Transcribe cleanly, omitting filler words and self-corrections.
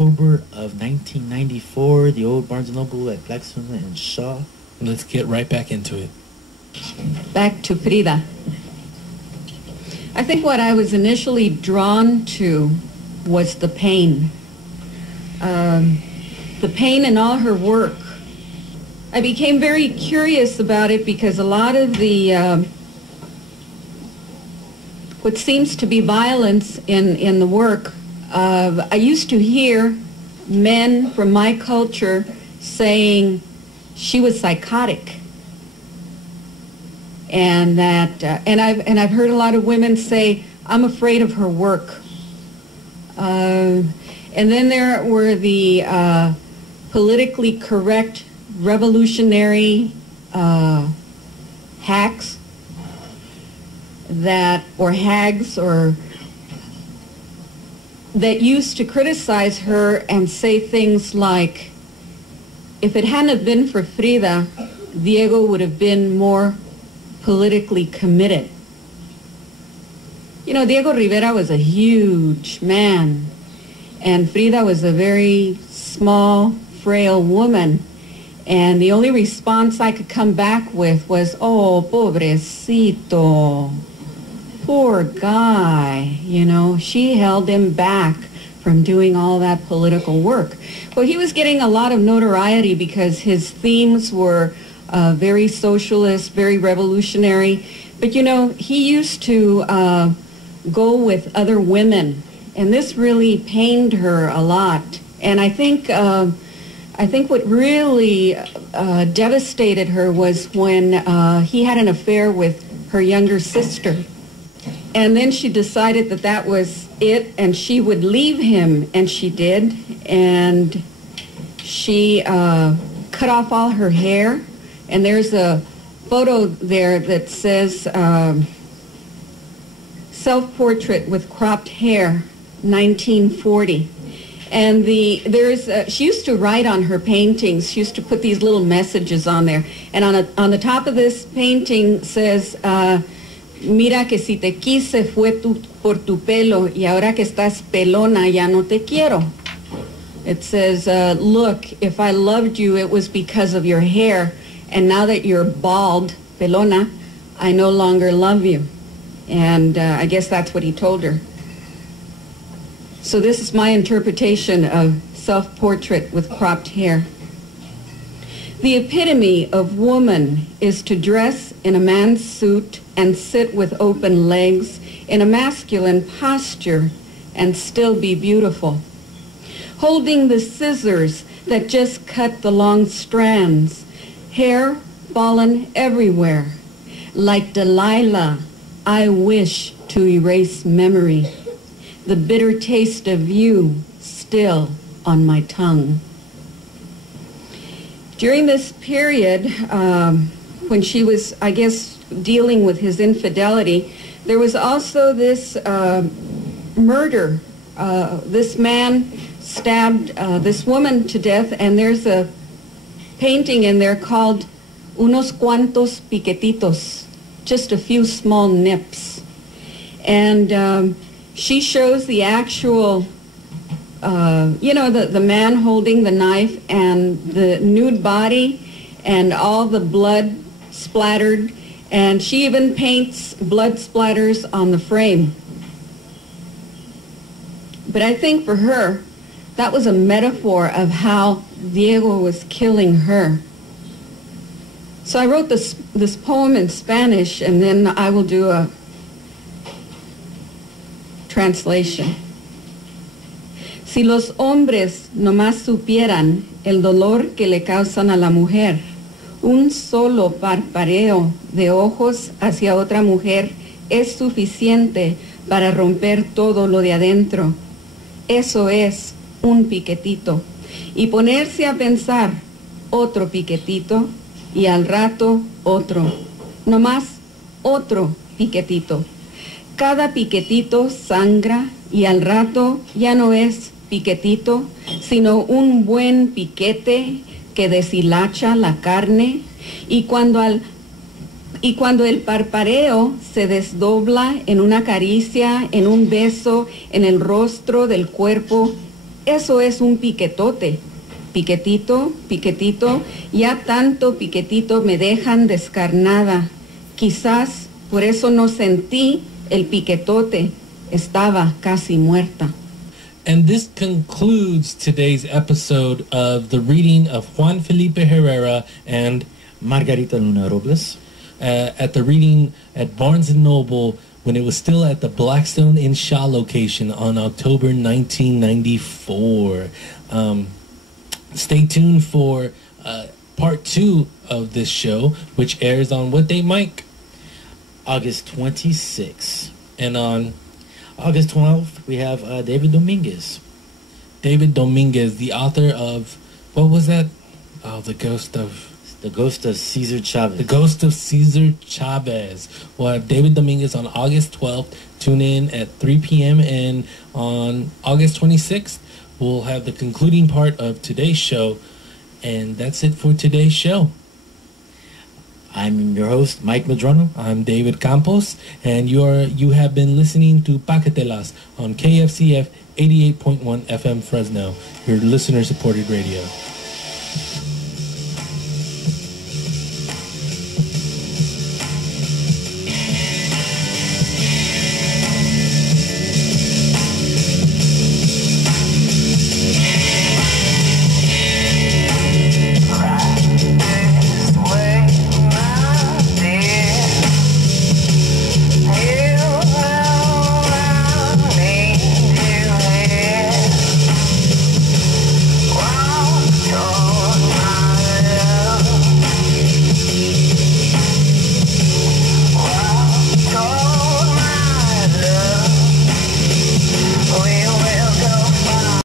October of 1994, the old Barnes & Noble at Blacksmith and Shaw. Let's get right back into it. Back to Frida. I think what I was initially drawn to was the pain. The pain in all her work. I became very curious about it because a lot of the what seems to be violence in the work, I used to hear men from my culture saying she was psychotic, and that and I've heard a lot of women say, I'm afraid of her work. And then there were the politically correct revolutionary hacks that, or hags, or that used to criticize her and say things like, if it hadn't have been for Frida, Diego would have been more politically committed. You know, Diego Rivera was a huge man, and Frida was a very small, frail woman. And the only response I could come back with was, oh, pobrecito, poor guy, you know, she held him back from doing all that political work. Well, he was getting a lot of notoriety because his themes were very socialist, very revolutionary. But, you know, he used to go with other women, and this really pained her a lot. And I think what really devastated her was when he had an affair with her younger sister. And then she decided that that was it, and she would leave him, and she did. And she cut off all her hair. And there's a photo there that says self-portrait with cropped hair, 1940. And she used to write on her paintings. She used to put these little messages on there. And on the top of this painting says, mira que si te quise fue por tu pelo y ahora que estás pelona ya no te quiero. It says, look, if I loved you, it was because of your hair. And now that you're bald, pelona, I no longer love you. And I guess that's what he told her. So this is my interpretation of self-portrait with cropped hair. The epitome of woman is to dress in a man's suit and sit with open legs in a masculine posture and still be beautiful. Holding the scissors that just cut the long strands, hair fallen everywhere. Like Delilah, I wish to erase memory. The bitter taste of you still on my tongue. During this period, when she was, I guess, dealing with his infidelity, there was also this murder. This man stabbed this woman to death, and there's a painting in there called Unos Cuantos Piquetitos, just a few small nips. And she shows the actual, you know, the man holding the knife and the nude body and all the blood splattered. And she even paints blood splatters on the frame. But I think for her, that was a metaphor of how Diego was killing her. So I wrote this poem in Spanish, and then I will do a translation. Si los hombres nomás supieran el dolor que le causan a la mujer, un solo parpadeo de ojos hacia otra mujer es suficiente para romper todo lo de adentro. Eso es un piquetito. Y ponerse a pensar, otro piquetito, y al rato otro. Nomás otro piquetito. Cada piquetito sangra y al rato ya no es piquetito, sino un buen piquete que deshilacha la carne, y cuando el parpadeo se desdobla en una caricia, en un beso, en el rostro del cuerpo, Eso es un piquetote. Piquetito, piquetito, ya tanto piquetito me dejan descarnada. Quizás por eso no sentí el piquetote. Estaba casi muerta. And this concludes today's episode of the reading of Juan Felipe Herrera and Margarita Luna Robles. At the reading at Barnes & Noble when it was still at the Blackstone in Shaw location on October 1994. Stay tuned for part 2 of this show, which airs on what date, Mike? August 26th. And on August 12th, we have David Dominguez. David Dominguez, the author of, what was that? Oh, The Ghost of Cesar Chavez. The Ghost of Cesar Chavez. We'll have David Dominguez on August 12th. Tune in at 3 p.m. And on August 26th, we'll have the concluding part of today's show. And that's it for today's show. I'm your host, Mike Medrano. I'm David Campos. And you have been listening to Paquetelas on KFCF 88.1 FM Fresno, your listener-supported radio.